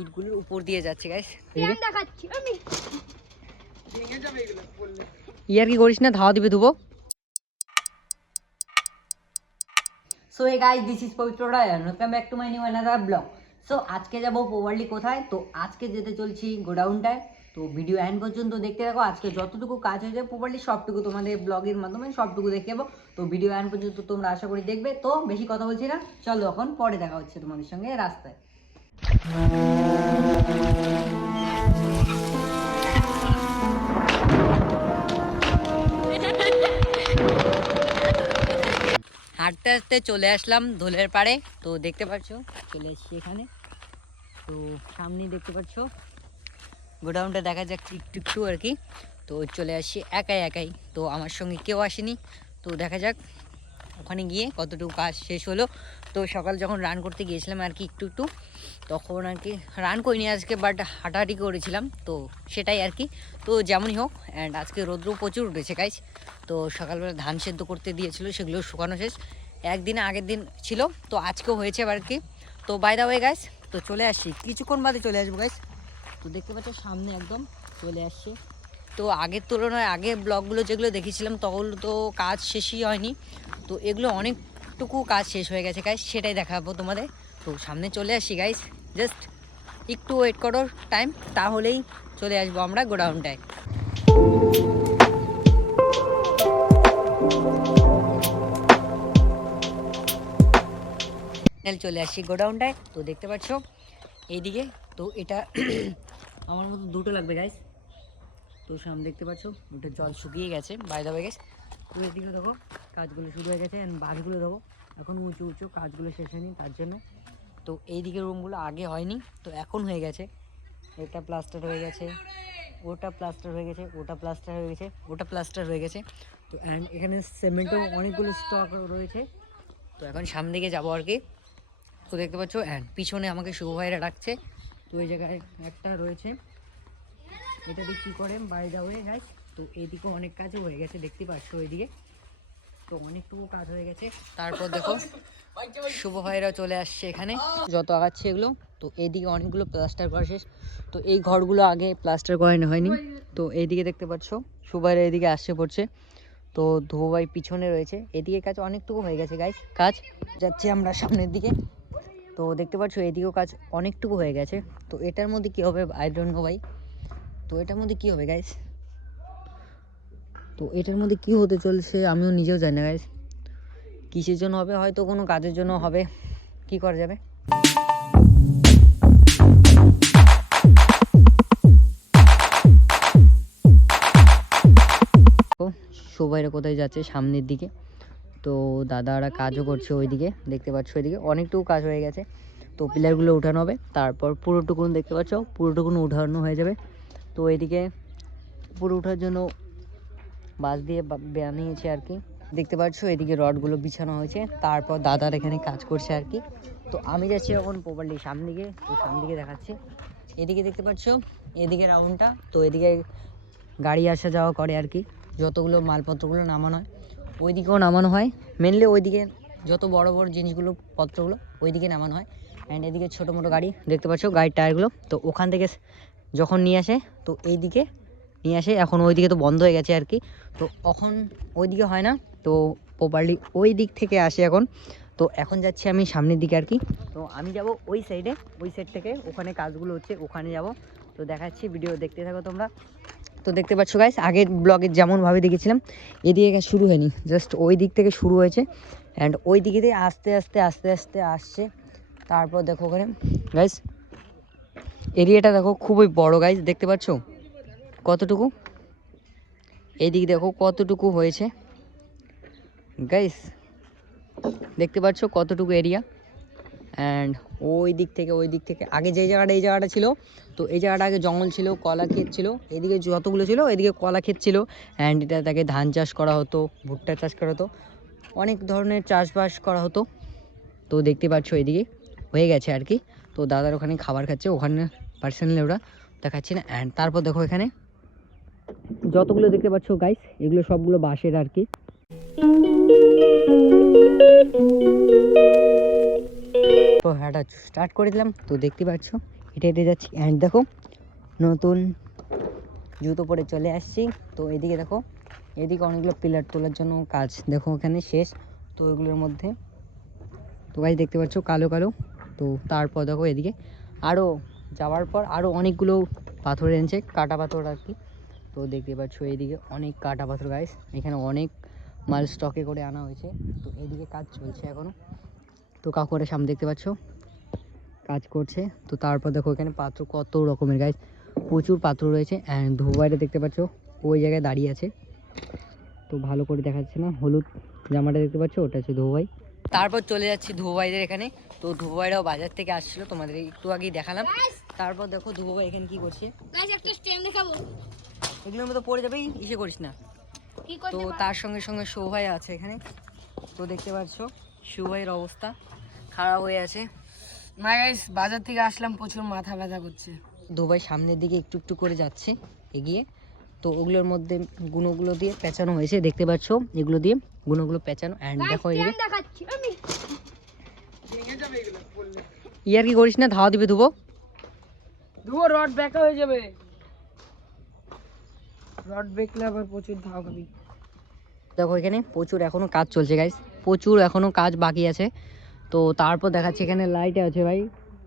ইটগুলোর উপর দিয়ে যাচ্ছে গাইস প্ল্যান দেখাচ্ছি আমি। ইয়ার কি করিস না ধাওয়া দিবে ধুবো। So hey guys this is Pabitra Roy welcome back to my new another blog so আজকে যাব প্রপারলি কোথায়? তো আজকে যেতে চলছি গোডাউনটায়। তো ভিডিও এন্ড পর্যন্ত দেখতে থাকো। আজকে যতটুকু কাজ হয়ে হয়েছে প্রপারলি সবটুকু তোমাদের ব্লগের মাধ্যমে সবটুকু দেখে যাব তো ভিডিও এন্ড পর্যন্ত তোমরা আশা করি দেখবে। তো বেশি কথা বলছি না। চলো এখন পরে দেখা হচ্ছে তোমাদের সঙ্গে রাস্তায়। হাঁটতে হাঁটতে চলে আসলাম ধোলের পাড়ে। তো দেখতে পাচ্ছ, চলে এসছি এখানে। তো সামনেই দেখতে পাচ্ছ, গোডাউনটা দেখা যাক একটু একটু আর কি। তো চলে আসছি একাই একাই। তো আমার সঙ্গে কেউ আসেনি। তো দেখা যাক, ওখানে গিয়ে কতটুকু কাজ শেষ হলো। তো সকাল যখন রান করতে গিয়েছিলাম আর কি একটু একটু, তখন আর কি রান করিনি আজকে বাট হাঁটাহাঁটি করেছিলাম, তো সেটাই আর কি। তো যেমনই হোক অ্যান্ড আজকে রৌদ্র প্রচুর উঠেছে গাইজ তো সকালবেলা ধান সেদ্ধ করতে দিয়েছিল, সেগুলো শুকানো শেষ। একদিন আগের দিন ছিল, তো আজকেও হয়েছে আর কি। তো বাই দা ওয়ে তো চলে আসছি। কিছুক্ষণ বাদে চলে আসব গাইস তো দেখতে পাচ্ছ সামনে একদম চলে আসছে। তো আগের তুলনায় আগে ব্লগগুলো যেগুলো দেখেছিলাম, তখন তো কাজ শেষই হয়নি। তো এগুলো অনেকটুকু কাজ শেষ হয়ে গেছে গাইস সেটাই দেখাবো তোমাদের। তো সামনে চলে আসি গাইস জাস্ট একটু ওয়েট করো টাইম তাহলেই চলে আসব আমরা গোডাউনটায় চলে আসছি গোডাউনটায় তো দেখতে পাচ্ছ, এইদিকে তো এটা আমার মতো দুটো লাগবে গাইস তো সামনে দেখতে পাচ্ছ ওটা জল শুকিয়ে গেছে বাইরে হয়ে গেছে তো এদিকে দেখো, কাজগুলো শুরু হয়ে গেছে বাঁশগুলো দেখো, এখন উঁচু উঁচু কাজগুলো শেষ হয়নি, তার জন্য। তো এইদিকে রুমগুলো আগে হয়নি, তো এখন হয়ে গেছে। এটা প্লাস্টার হয়ে গেছে, ওটা প্লাস্টার হয়ে গেছে, ওটা প্লাস্টার হয়ে গেছে, ওটা প্লাস্টার হয়ে গেছে। তো অ্যান্ড এখানে সিমেন্টও অনেকগুলো স্টক রয়েছে। তো এখন সামনে দিকে যাব আর কি। তো দেখতে পাচ্ছ অ্যান্ড পিছনে আমাকে শুভ ভাইরা ডাকছে। তো ওই জায়গায় একটা রয়েছে। এটা দিয়ে কী করে? বাই দা গাছ তো এদিকেও অনেক কাজও হয়ে গেছে, দেখতে পাচ্ছ ওইদিকে। তো অনেকটুকু কাজ হয়ে গেছে। তারপর দেখো, শুভ ভাইরা চলে আসছে এখানে। যত আগাচ্ছে এগুলো, তো এইদিকে অনেকগুলো প্লাস্টার করা শেষ। তো এই ঘরগুলো আগে প্লাস্টার করানো হয়নি। তো এইদিকে দেখতে পাচ্ছ, শুভ ভাইরা এদিকে আসছে পড়ছে। তো ধুবো ভাই পিছনে রয়েছে। এদিকে কাজ অনেকটুকু হয়ে গেছে গাইজ কাজ যাচ্ছি আমরা সামনের দিকে। তো দেখতে পাচ্ছ, এদিকেও কাজ অনেকটুকু হয়ে গেছে। তো এটার মধ্যে কী হবে আই ডোন্ট নো ভাই। তো এটার মধ্যে কী হবে গাইজ তো এটার মধ্যে কী হতে চলছে আমিও নিজেও জানি না গাইজ কিসের জন্য হবে? হয়তো কোনো কাজের জন্য হবে। কি করা যাবে? সবাইরা কোথায় যাচ্ছে? সামনের দিকে। তো দাদারা কাজও করছে ওইদিকে। দেখতে পাচ্ছ ওইদিকে। অনেকটুকু কাজ হয়ে গেছে। তো পিলারগুলো উঠানো হবে। তারপর পুরোটুকুন দেখতে পাচ্ছ, পুরোটুকুন উঠানো হয়ে যাবে। তো এদিকে পুরো ওঠার জন্য বাঁশ দিয়ে বানিয়েছে আর কি। দেখতে পাচ্ছ, এদিকে রডগুলো বিছানো হয়েছে। তারপর দাদার এখানে কাজ করছে আর কি। তো আমি যাচ্ছি এখন প্রপারলি সামনে সামনে দিকে দেখাচ্ছে। এদিকে দেখতে পাচ্ছ, এদিকে রাউন্ডটা। তো এদিকে গাড়ি আসা যাওয়া করে আর কি। যতগুলো মালপত্রগুলো নামানো হয়, ওইদিকেও নামানো হয়। মেনলি ওইদিকে যত বড় বড় জিনিসগুলো, পত্রগুলো, ওইদিকে নামানো হয়। অ্যান্ড এদিকে ছোটো মোটো গাড়ি, দেখতে পাচ্ছ, গাড়ির টায়ারগুলো। তো ওখান থেকে যখন নিয়ে আসে, তো এইদিকে নিয়ে আসে। এখন ওই দিকে তো বন্ধ হয়ে গেছে আর কি তো এখন ওইদিকে হয় না। তো প্রপারলি ওই দিক থেকে আসে এখন। তো এখন যাচ্ছি আমি সামনের দিকে আর কি তো আমি যাব ওই সাইডে ওই সাইড থেকে ওখানে কাজগুলো হচ্ছে, ওখানে যাব। তো দেখাচ্ছি ভিডিও দেখতে থাকো তোমরা। তো দেখতে পাচ্ছ গাইস আগের ব্লগে যেমনভাবে দেখেছিলাম, এদিকে শুরু হয়নি। জাস্ট ওই দিক থেকে শুরু হয়েছে। অ্যান্ড ওই দিকে দিয়ে আস্তে আস্তে আস্তে আস্তে আসছে। তারপর দেখো ওখানে গাইস এরিয়াটা দেখো খুবই বড় গাইস দেখতে পাচ্ছ? কতটুকু? এইদিকে দেখো কতটুকু হয়েছে। গাইস দেখতে পাচ্ছ কতটুকু এরিয়া অ্যান্ড ওই দিক থেকে, ওই দিক থেকে। আগে যে জায়গাটা, এই জায়গাটা ছিল, তো এই জায়গাটা আগে জঙ্গল ছিল, কলা ক্ষেত ছিল। এদিকে যতগুলো ছিল, এদিকে কলা ক্ষেত ছিল। অ্যান্ড এটা তাকে ধান চাষ করা হতো, ভুট্টা চাষ করা হতো। অনেক ধরনের চাষবাস করা হতো। তো দেখতে পাচ্ছ এদিকে, হয়ে গেছে আর কি। তো দাদার ওখানে খাবার খাচ্ছে, ওখানে পার্সোনালি ওরা দেখাচ্ছি না। অ্যান্ড তারপর দেখো এখানে যতগুলো দেখতে পাচ্ছ গাইস এগুলো সবগুলো বাঁশের আর কি। তো হাঁটা স্টার্ট করে দিলাম। তো দেখতে পাচ্ছ, হেঁটে হেঁটে যাচ্ছি। অ্যান্ড দেখো, নতুন জুতো পরে চলে আসছি। তো এদিকে দেখো, এদিকে অনেকগুলো পিলার তোলার জন্য কাজ। দেখো, ওখানে শেষ। তো ওইগুলোর মধ্যে, তো গাছ দেখতে পাচ্ছ, কালো কালো। তো তারপর দেখো, এদিকে আরও যাওয়ার পর আরও অনেকগুলো পাথর এনেছে, কাটা পাথর আর কি। তো দেখতে পাচ্ছ এদিকে অনেক কাটা পাথর গাইস এখানে অনেক মাল স্টকে করে আনা হয়েছে। তো এইদিকে কাজ চলছে এখনও তো কাকুরে সামনে দেখতে পাচ্ছ? কাজ করছে। তো তারপর দেখো এখানে পাত্র কত রকমের গাছ প্রচুর পাত্র রয়েছে। অ্যান্ড ধোবাইটা দেখতে পাচ্ছ? ওই জায়গায় দাঁড়িয়ে আছে। তো ভালো করে দেখা যাচ্ছে না? হলুদ জামাটা দেখতে পাচ্ছ? ওটা হচ্ছে ধোবাই। তারপর চলে যাচ্ছি ধোবাইদের এখানে। তো ধোবাইরাও বাজার থেকে আসছিল। তোমাদের একটু আগেই দেখালাম। তারপর দেখো ধোবাই এখানে কি করছে? এগুলোর মতো পড়ে যাবেই ইসে করিস না। তো তার সঙ্গে সঙ্গে শোভাই আছে এখানে। তো দেখতে পাচ্ছ শোভাইয়ের অবস্থা খারাপ হয়ে আছে। না গাইস বাজার থেকে আসলাম প্রচুর মাথা ব্যথা করছে। দুবাই সামনের দিকে একটু একটু করে যাচ্ছে এগিয়ে। তো ওগুলোর মধ্যে গুণগুলো দিয়ে পেঁচানো হয়েছে দেখতে পাচ্ছ? এগুলো দিয়ে গুণগুলো পেঁচানো। অ্যান্ড দেখো ইয়ার কি করিস না ধাওয়া দিবে ধুবো। ধুবো রড ব্যাকা হয়ে যাবে। রড বেকলে আবার প্রচুর ধাও খাবি। দেখো এখানে প্রচুর এখনও কাজ চলছে গাইস প্রচুর এখনও কাজ বাকি আছে। তো তারপর দেখাচ্ছে এখানে লাইট আছে ভাই।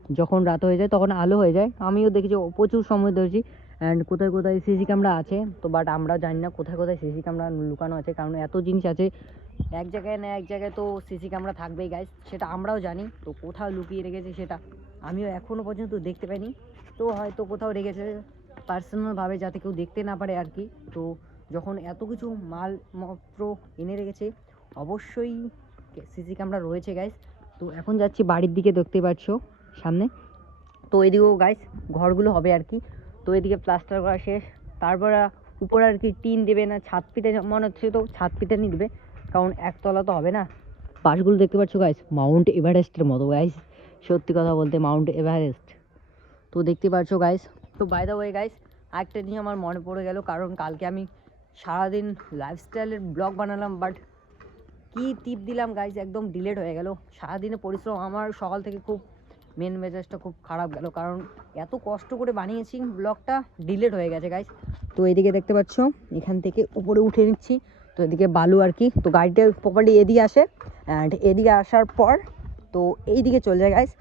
যখন রাত হয়ে যায় তখন আলো হয়ে যায়। আমিও দেখেছি প্রচুর সময় ধরেছি। অ্যান্ড কোথায় কোথায় সিসি ক্যামেরা আছে, তো বাট আমরা জানি না কোথায় কোথায় সিসি ক্যামেরা লুকানো আছে, কারণ এত জিনিস আছে। এক জায়গায় না এক জায়গায় তো সিসি ক্যামেরা থাকবেই গাইস সেটা আমরাও জানি, তো কোথাও লুকিয়ে রেখেছে সেটা। আমিও এখনও পর্যন্ত দেখতে পাইনি। তো হয়তো কোথাও রেখেছে। পার্সোনালভাবে যাতে কেউ দেখতে না পারে আর কি। তো যখন এত কিছু মাল মাত্র এনে রেখেছে, অবশ্যই সিসি ক্যামেরা রয়েছে গাইস তো এখন যাচ্ছি বাড়ির দিকে, দেখতে পাচ্ছ সামনে। তো এদিকেও গাইস ঘরগুলো হবে আর কি। তো এদিকে প্লাস্টার করা শেষ। তারপর উপরে আর কি টিন দেবে না, ছাদ পিতে মনে হচ্ছে তো ছাদ পিতে নিয়ে দেবে। কারণ একতলা তো হবে না। পাশগুলো দেখতে পাচ্ছ গাইস মাউন্ট এভারেস্টের মতো গাইস সত্যি কথা বলতে মাউন্ট এভারেস্ট তো দেখতে পাচ্ছ গাইস তো বাই দ্য ওয়ে গাইস আরেকটা নিয়ে আমার মনে পড়ে গেল, কারণ কালকে আমি সারাদিন লাইফস্টাইলের ব্লগ বানালাম বাট কি টিপ দিলাম গাইস একদম ডিলেট হয়ে গেল। সারাদিনে পরিশ্রম আমার সকাল থেকে খুব মেন মেজাজটা খুব খারাপ গেল, কারণ এত কষ্ট করে বানিয়েছি ব্লগটা ডিলেট হয়ে গেছে গাইস তো এদিকে দেখতে পাচ্ছ, এখান থেকে উপরে উঠে নিচ্ছি, তো এদিকে বালু আর কি। তো গাড়িটা প্রপারলি এদিকে আসে অ্যান্ড এদিকে আসার পর, তো এই দিকে চলে যায় গাইস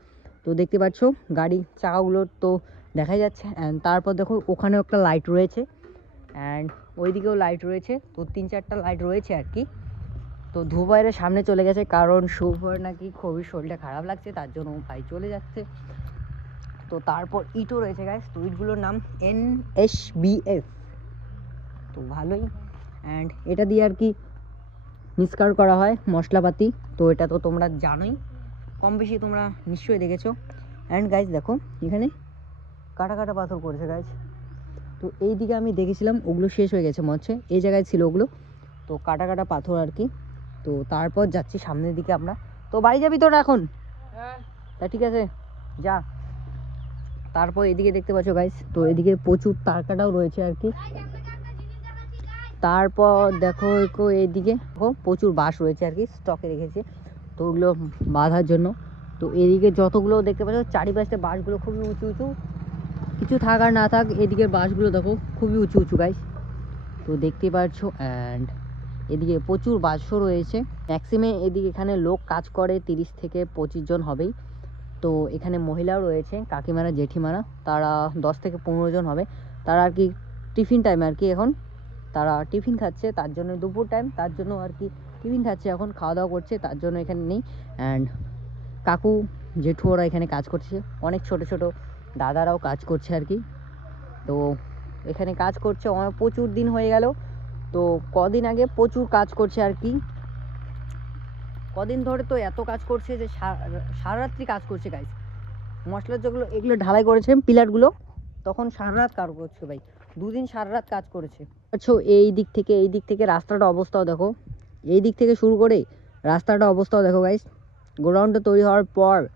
তো দেখতে পাচ্ছ, গাড়ি, চাকাগুলো তো দেখা যাচ্ছে। অ্যান্ড তারপর দেখো, ওখানেও একটা লাইট রয়েছে। অ্যান্ড ওইদিকেও লাইট রয়েছে। তো তিন চারটা লাইট রয়েছে আর কি। তো ধুবাইয়ের সামনে চলে গেছে, কারণ শুভর নাকি খুবই শরীরটা খারাপ লাগছে, তার জন্য ভাই চলে যাচ্ছে। তো তারপর ইটও রয়েছে গাইস তো ইটগুলোর নাম এন এস বিএফ তো ভালোই। অ্যান্ড এটা দিয়ে আর কি মিসকার করা হয় মশলাপাতি। তো এটা তো তোমরা জানোই। কম বেশি তোমরা নিশ্চয়ই দেখেছ। অ্যান্ড গাইজ দেখো, এখানে কাটা কাটা পাথর করেছে গাইজ তো এই দিকে আমি দেখেছিলাম ওগুলো শেষ হয়ে গেছে মনে হচ্ছে এই জায়গায় ছিল ওগুলো। তো কাটা কাটা পাথর আর কি। তো তারপর যাচ্ছি সামনের দিকে আমরা। তো বাড়ি যাবি তোরা এখন? হ্যাঁ। তা ঠিক আছে যা। তারপর এদিকে দেখতে পাচ্ছ গাইস তো এদিকে প্রচুর তার কাটাও রয়েছে আর কি। তারপর দেখো একটু এইদিকে দেখো প্রচুর বাঁশ রয়েছে আর কি স্টকে রেখেছে। তো ওগুলো বাঁধার জন্য। তো এদিকে যতগুলো দেখতে পাচ্ছ চারিপাশে বাঁশগুলো খুবই উঁচু উঁচু। কিছু থাক আর না থাক, এদিকের বাঁশগুলো দেখো, খুবই উঁচু উঁচু গাইস তো দেখতে পাচ্ছ অ্যান্ড এদিকে প্রচুর বাঁশও রয়েছে। ম্যাক্সিমে এদিকে এখানে লোক কাজ করে তিরিশ থেকে পঁচিশ জন হবেই। তো এখানে মহিলাও রয়েছে, কাকিমারা, জেঠিমারা, তারা দশ থেকে পনেরো জন হবে। তারা আর কি টিফিন টাইম আর কি এখন, তারা টিফিন খাচ্ছে, তার জন্য দুপুর টাইম তার জন্য আর কি টিফিন খাচ্ছে, এখন খাওয়া দাওয়া করছে, তার জন্য এখানে নেই। অ্যান্ড কাকু, জেঠু ওরা এখানে কাজ করছে। অনেক ছোট ছোট দাদারাও কাজ করছে আর কি। তো এখানে কাজ করছে প্রচুর দিন হয়ে গেল। তো কদিন আগে প্রচুর কাজ করছে আর কি। কদিন ধরে তো এত কাজ করছে যে সা- সারা রাত্রি কাজ করছে গাইস মশলার যেগুলো, এগুলো ঢালাই করেছে পিলারগুলো তখন সারা রাত কাজ করছে ভাই। দুদিন সারা রাত কাজ করেছে। আচ্ছা এই দিক থেকে, এই দিক থেকে রাস্তাটা অবস্থাও দেখো। এই দিক থেকে শুরু করে রাস্তাটা অবস্থাও দেখো গাইস গোডাউনটা তৈরি হওয়ার পর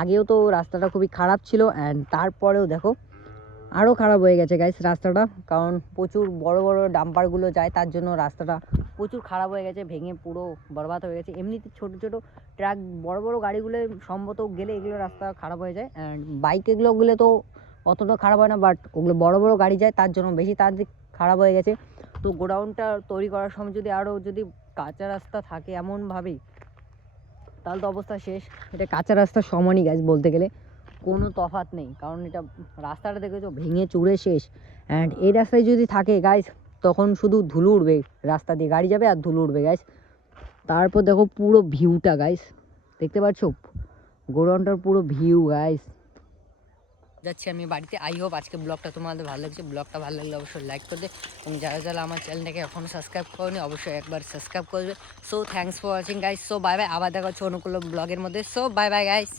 আগেও তো রাস্তাটা খুবই খারাপ ছিল অ্যান্ড তারপরেও দেখো আরও খারাপ হয়ে গেছে গাইস রাস্তাটা, কারণ প্রচুর বড় বড় ডাম্পারগুলো যায়, তার জন্য রাস্তাটা প্রচুর খারাপ হয়ে গেছে, ভেঙে পুরো বরবাদ হয়ে গেছে। এমনিতে ছোট ছোট ট্রাক বড় বড় গাড়িগুলো সম্ভবত গেলে এগুলো রাস্তা খারাপ হয়ে যায় অ্যান্ড বাইক এগুলো গেলে তো অতটা খারাপ হয় না বাট ওগুলো বড় বড় গাড়ি যায়, তার জন্য বেশি তাড়াতাড়ি খারাপ হয়ে গেছে। তো গোডাউনটা তৈরি করার সময় যদি আরও যদি কাঁচা রাস্তা থাকে এমনভাবেই তাহলে তো অবস্থা শেষ। এটা কাঁচা রাস্তা সমানই গাছ বলতে গেলে। কোনো তফাৎ নেই, কারণ এটা রাস্তাটা দেখেছ, ভেঙে চুড়ে শেষ। অ্যান্ড এই রাস্তায় যদি থাকে গাইস তখন শুধু ধুলো উঠবে রাস্তা দিয়ে, গাড়ি যাবে আর ধুলো উঠবে গাইস তারপর দেখো পুরো ভিউটা গাইস দেখতে পাচ্ছ? গোডাউনটার পুরো ভিউ গাইস যাচ্ছি আমি বাড়িতে। আই হোপ আজকে ব্লগটা তোমাদের ভালো লাগছে। ব্লগটা ভালো লাগলে অবশ্যই লাইক করবে এবং যারা যারা আমার চ্যানেলটাকে এখনও সাবস্ক্রাইব করনি, অবশ্যই একবার সাবস্ক্রাইব করবে। So thanks for watching guys so bye bye আবার দেখা হচ্ছে অনুকূল ব্লগের মধ্যে। So bye bye guys